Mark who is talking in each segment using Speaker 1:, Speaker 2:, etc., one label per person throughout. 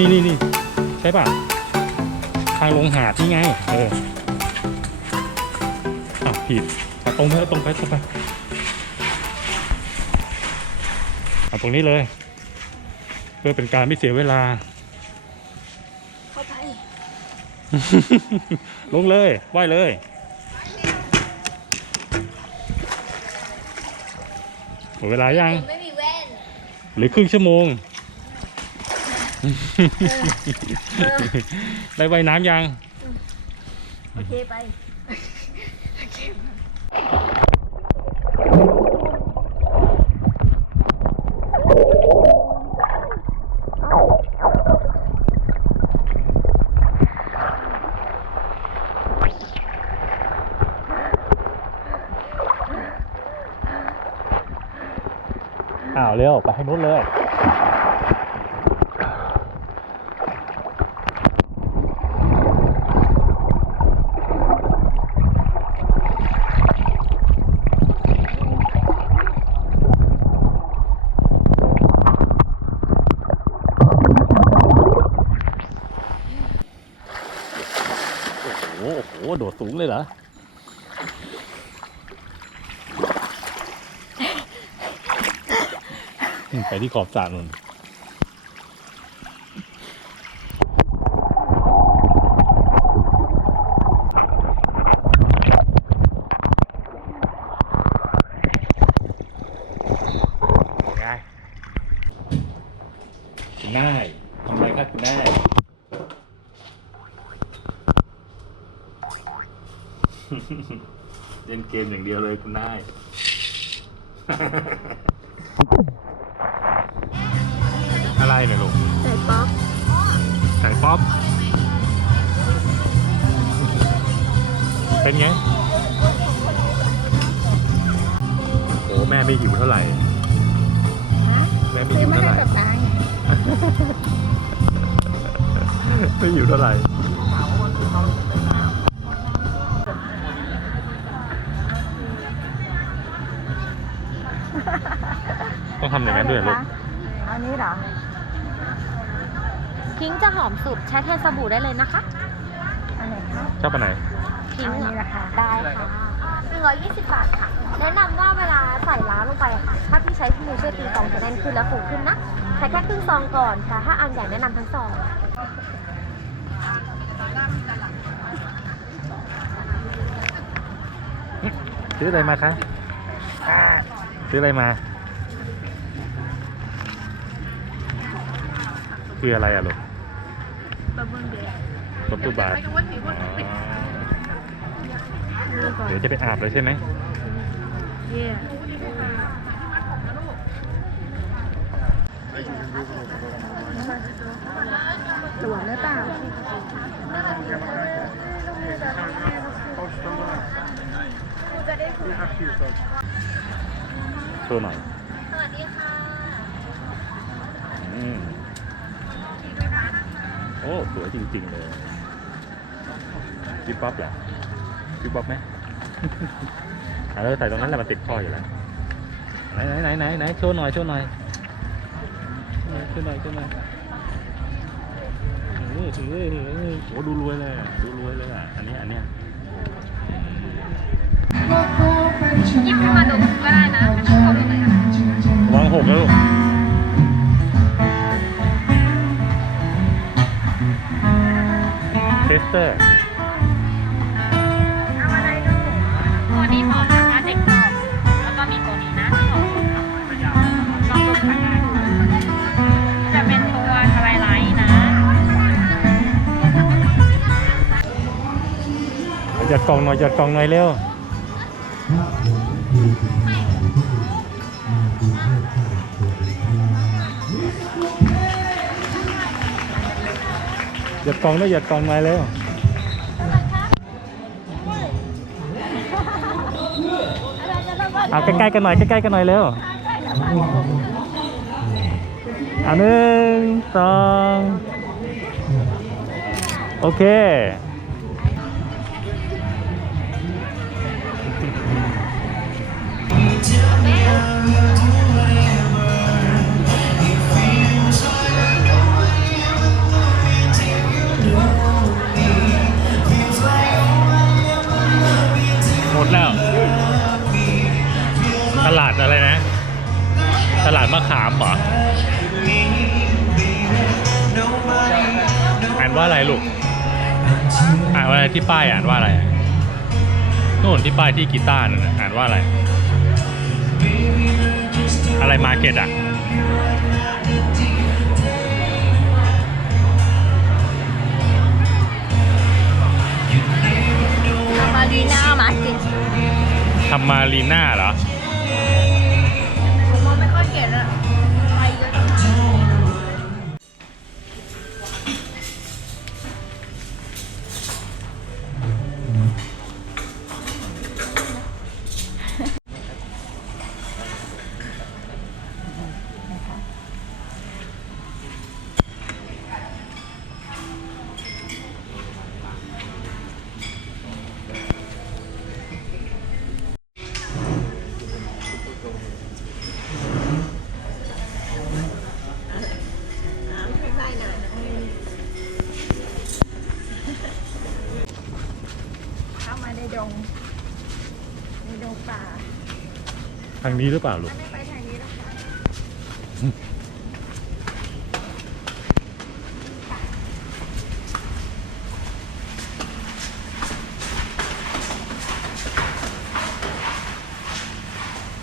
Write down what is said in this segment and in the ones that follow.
Speaker 1: นี่นี่นี่ใช่ป่ะ ทางลงหาดนี่ไง เอออะผิดเอาตรงไปตรงไปตรงไปเอาตรงนี้เลย เพื่อเป็นการไม่เสียเวลา
Speaker 2: เข้าไป
Speaker 1: ลงเลยว่ายเลย หมดเวลายัง
Speaker 2: ไม่มีแว่น
Speaker 1: หรือครึ่งชั่วโมง ได้ว่ายน้ำยัง
Speaker 2: โอเคไป
Speaker 1: อ้าวเร็ว ไปให้นู้นเลย โอ้โห โอ้โห โดดสูงเลยเหรอ ไป ที่ขอบสระนู่นไงคุณนายทำอะไรครับคุณนายเล่นเกมอย่างเดียวเลยคุณนาย อ
Speaker 2: ป
Speaker 1: เป็นไงโอ้แม่ไม่หิวเท่าไหร่ แม่ไม่
Speaker 2: ซื้อ
Speaker 1: หิว
Speaker 2: มา
Speaker 1: เท่าไห
Speaker 2: ให้
Speaker 1: ร่
Speaker 2: กับตาไง
Speaker 1: ไม่หิวเท่าไหร่ ต้องทำอย่างนั้นด้วยเหรอลูก
Speaker 2: เอานี้เหรอ
Speaker 3: พิงค์จะหอมสุดใช้แทนสบู่ได้เลยนะคะ
Speaker 2: อันไหนคะ
Speaker 1: ชอบอันไหน
Speaker 3: พิง
Speaker 2: เอา
Speaker 3: ค์
Speaker 2: อันนี้ราคา
Speaker 3: ได้ค่ะ120 บาทค่ะ แนะนำว่าเวลาใส่ล้างลงไปค่ะ ถ้าพี่ใช้ที่มือช่วยตีฟองจะแน่นขึ้นและฟูขึ้นนะ ใช้แค่ครึ่งซองก่อนค่ะ ถ้าอันใหญ่แนะนำทั้งซอง
Speaker 1: ซื้ออะไรมาคะซื้ออะไรมา คืออะไรอะลูก
Speaker 2: บับเบิ้ลเดย์
Speaker 1: รถตู้บาทอ๋อเดี๋ยวจะไปอาบเลยใช่ไหม
Speaker 2: เย่หลวมหรือเปล่า
Speaker 1: โชว์หน่อย
Speaker 3: สวัสดีค่ะ
Speaker 1: อืม โอ้ สวยจริง ๆ เลยจิ๊บป๊อปเหรอจิ๊บป๊อปไหมอะแล้วใส่ตรงนั้นแหละมันติดข้ออยู่แล้วไหนไหนไหนไหนไหนโชว์หน่อยโชว์หน่อยโชว์หน่อยโชว์หน่อยเออเออเออโอ้ดูรวยเลยอะดูรวยเลยอะ อันนี้อันเนี้ย
Speaker 3: หยิบขึ้นมาดูก็ได้นะไม่ต้องกดเลยค่ะ
Speaker 1: วางหกแล้วลูก เทสเตอร์
Speaker 3: เอาอะไรดูตัวนี้เหมาะนะคะเด็กชอบแล้วก็มีตัวนี้นะที่เหมาะลองดูกันได้ค่ะจะเป็นตัวทรายไลท์นะ
Speaker 1: หยัดกล่องหน่อยหยัดกล่องหน่อยเร็ว หยัดกองแล้วหยัดกองมาแล้วเอาใกล้ๆกันหน่อยใกล้ๆกันหน่อยเร็วอันหนึ่งสองโอเค ที่ป้ายอ่านว่าอะไรอะโน่นที่ป้ายที่กีตาร์นั่นน่ะอ่านว่าอะไร อะไรมาเก็ตอะ
Speaker 2: ทามารีนามาร์เก็ต
Speaker 1: ทำมารีน่าเหรอา
Speaker 2: งนี้
Speaker 1: หรือเปล่าลูก
Speaker 2: ไม่ไปทางนี้แล้วค่ะ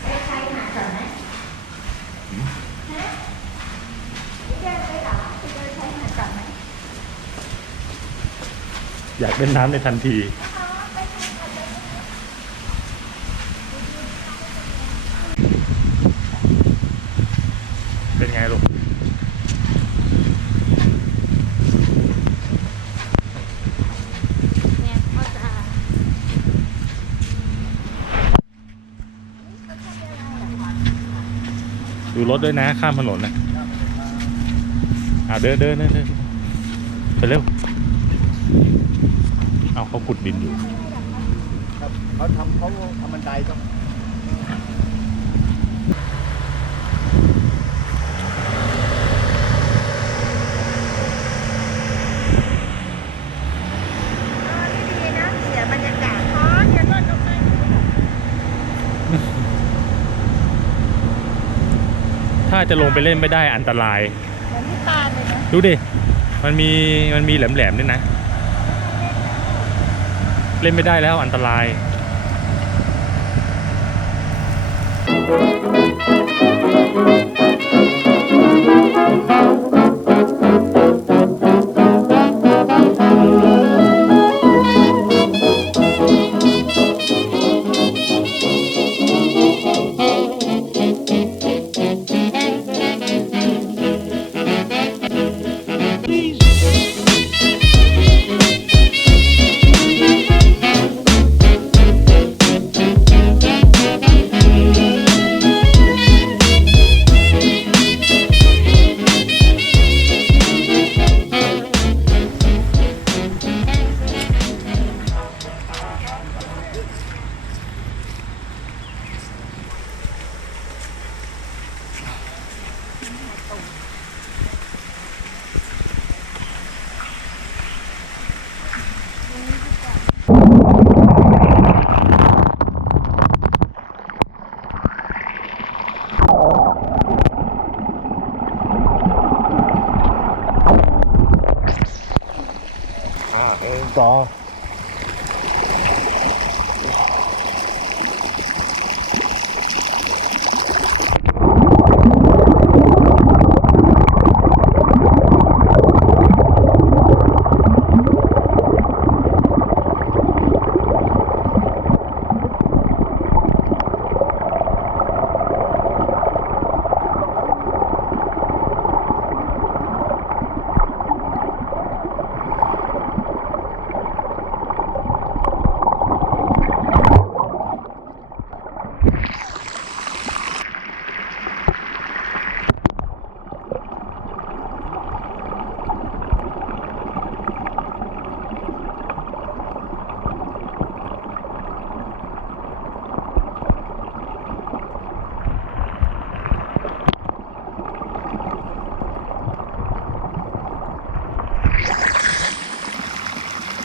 Speaker 2: ไปชายหาดก่อนไหมฮะไม่เดินไปเหรอไปเดินชายหาดก่อนไหม
Speaker 1: อยากเล่นน้ำในทันที เป็นไงลูก
Speaker 2: เนี่ยก็จะ
Speaker 1: ดูรถด้วยนะข้ามถนนนะอ่าเดินเดินเดินเดินไปเร็วเอาเขาขุดดินอยู่
Speaker 4: เขาทำเขาทำบันไดต้อง
Speaker 2: อ๋อนี่ดีนะเสียบรรยากาศอ๋อเดี๋ยวรถลงไป
Speaker 1: ถ้า จะลงไปเล่นไม่ได้อันตราย
Speaker 2: เหมือนที่ตาลเลยนะ
Speaker 1: ดูดิ มันมีมันมีแหลมๆด้วยนะ เล่นไม่ได้แล้วอันตรายอ่า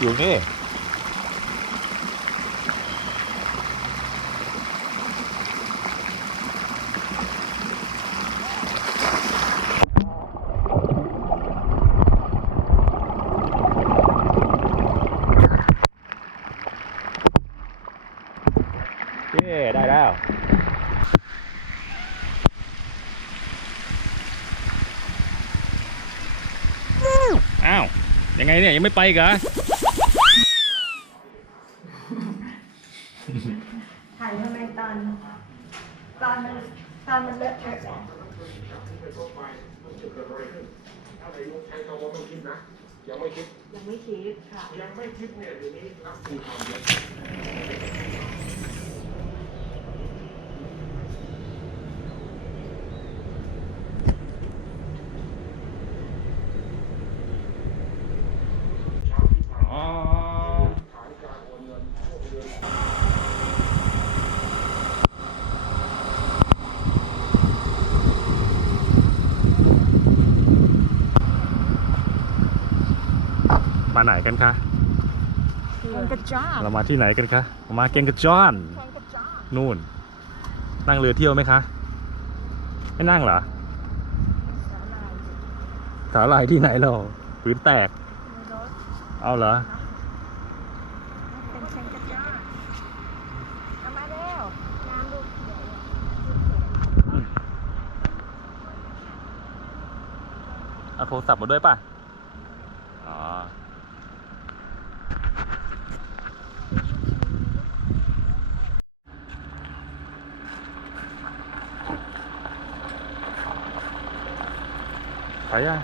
Speaker 1: อยู่นี่เย่ได้แล้วอ้า
Speaker 2: ว ยังไงเนี่ย ยังไม่ไปกะ
Speaker 5: ยังไม่คิด
Speaker 2: ยังไม่คิดค่ะ
Speaker 5: ยังไม่คิดเนี่ยเดี๋ยวนี้นักมีความเยอะ
Speaker 1: อ๋อ มา ไหนกันคะ
Speaker 3: กระจ้า
Speaker 1: เรามาที่ไหนกันคะมาเกงกระจอนนู่น นั่งเรือเที่ยวไหมคะไม่นั่งเหรอสาลายที่ไหนเราพื้นแตกเอาเหรอ
Speaker 2: เป็นเชงกระจ้าเอามาเร็วน้ำลูกเดี๋ยว
Speaker 1: เอาโทรศัพท์มาด้วยป่ะ อ๋อ ไปยัง